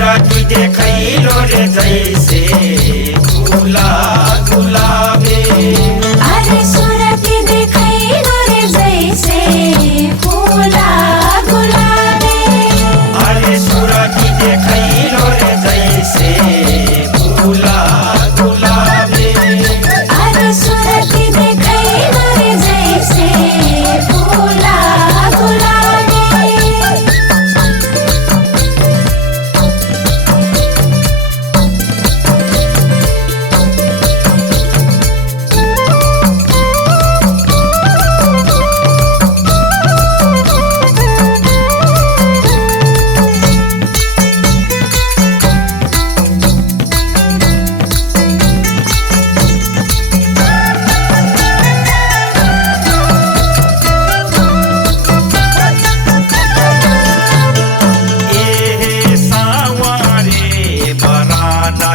सूरती देखैलो रे जैसे फूला गुलाबे। अरे सूरती देखैलो रे जैसे फूला गुलाबे। अरे सूरती देखैलो रे जैसे फूला गुलाबे। अरे सूरती देखैलो रे जैसे फूला गुलाबे।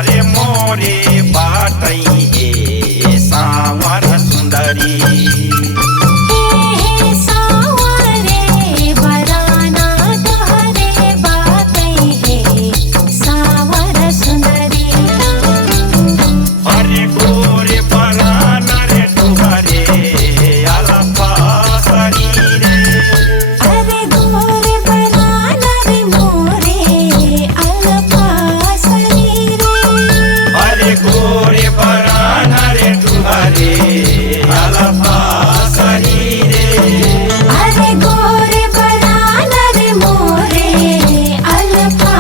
रे मोरे बाटै हे सावर सुन्दरी। सावरे बराना तोहरे बाटै हे सावर सुन्दरी। अरे गोरे बराना रे तुहरे अलपा शरीरे। अरे गोरे बराना रे मोरे अलपा शरीरे। अरे गोरे बराना रे तुहरे अलपा शरीरे। अरे गोरे बराना रे मोरे अलपा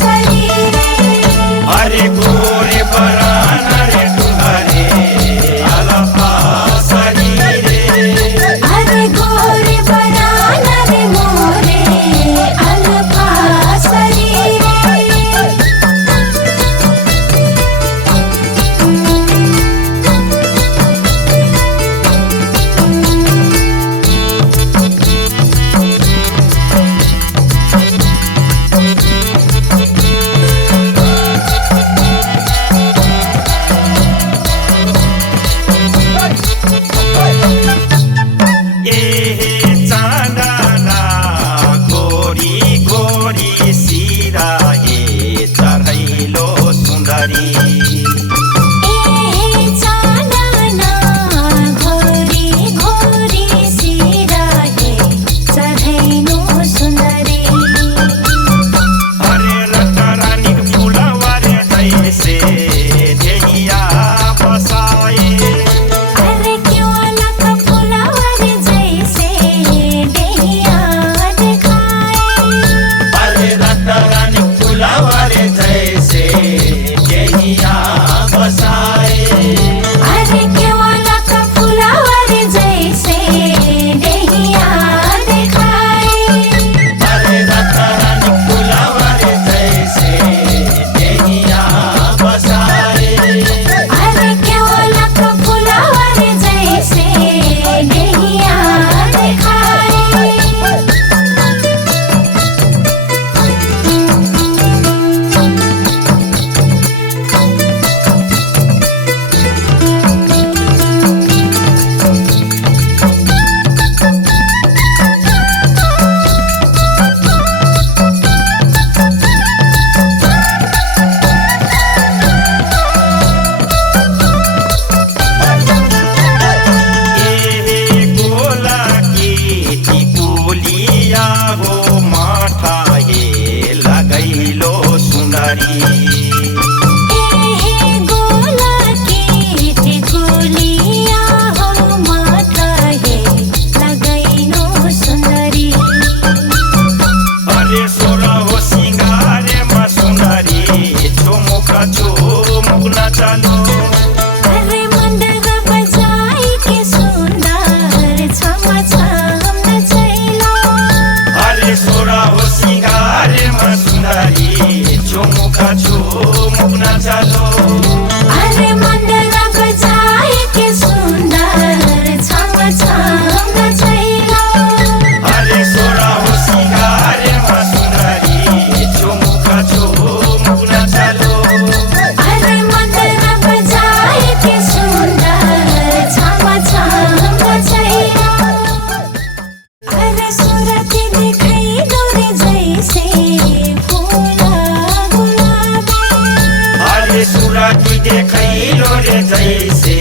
शरीरे। अरे गोरे बराना रे तुहरे अलपा शरीरे। अरे गोरे बराना रे मोरे अलपा शरीरे। ए चाँदना गोरी गोरी सिरा हे चढैलो सुन्दरी। ए चाँदना घोरी घोरी सिरा हे चढैलो सुन्दरी। अरे रतरानी फुलवारे जैसे देहिया बसाए। अरे क्योलक फुलवारी जैसे देहिया दिखाए। अरे रतरानी फुलवारे जैसे देहिया बसाए। अरे क्योलक फुलवारी जैसे देहिया दिखाए। अरे रतरानी फुलवारे जैसे देहिया बसाए। अरे क्योलक फुलवारी जैसे देहिया दिखाए। ए गोला की टिकुलिया हो माथा हे लगैलो सुन्दरी। ए गोला की टिकुलिया हो माथा हे लगैलो सुन्दरी। अरे सोरा हो सिंगारे मा सुन्दरी झुमुक झुमुक नचालो। अरे मण्डला बजाई के सुन्दर छम छम नचैलो। अरे सोरा हो सिंगारे मा सुन्दरी झुमुक झुमुक नचालो। अरे मण्डला बजाई के सुन्दर छम छम नचैलो। अरे सोरा हो सिंगारे मा सुन्दरी झुमुक झुमुक नचालो। अरे मण्डला बजाई के सुन्दर छम छम नचैलो। अरे सूरती देखैलो रे जैसे फूला देखैलो रे जैसे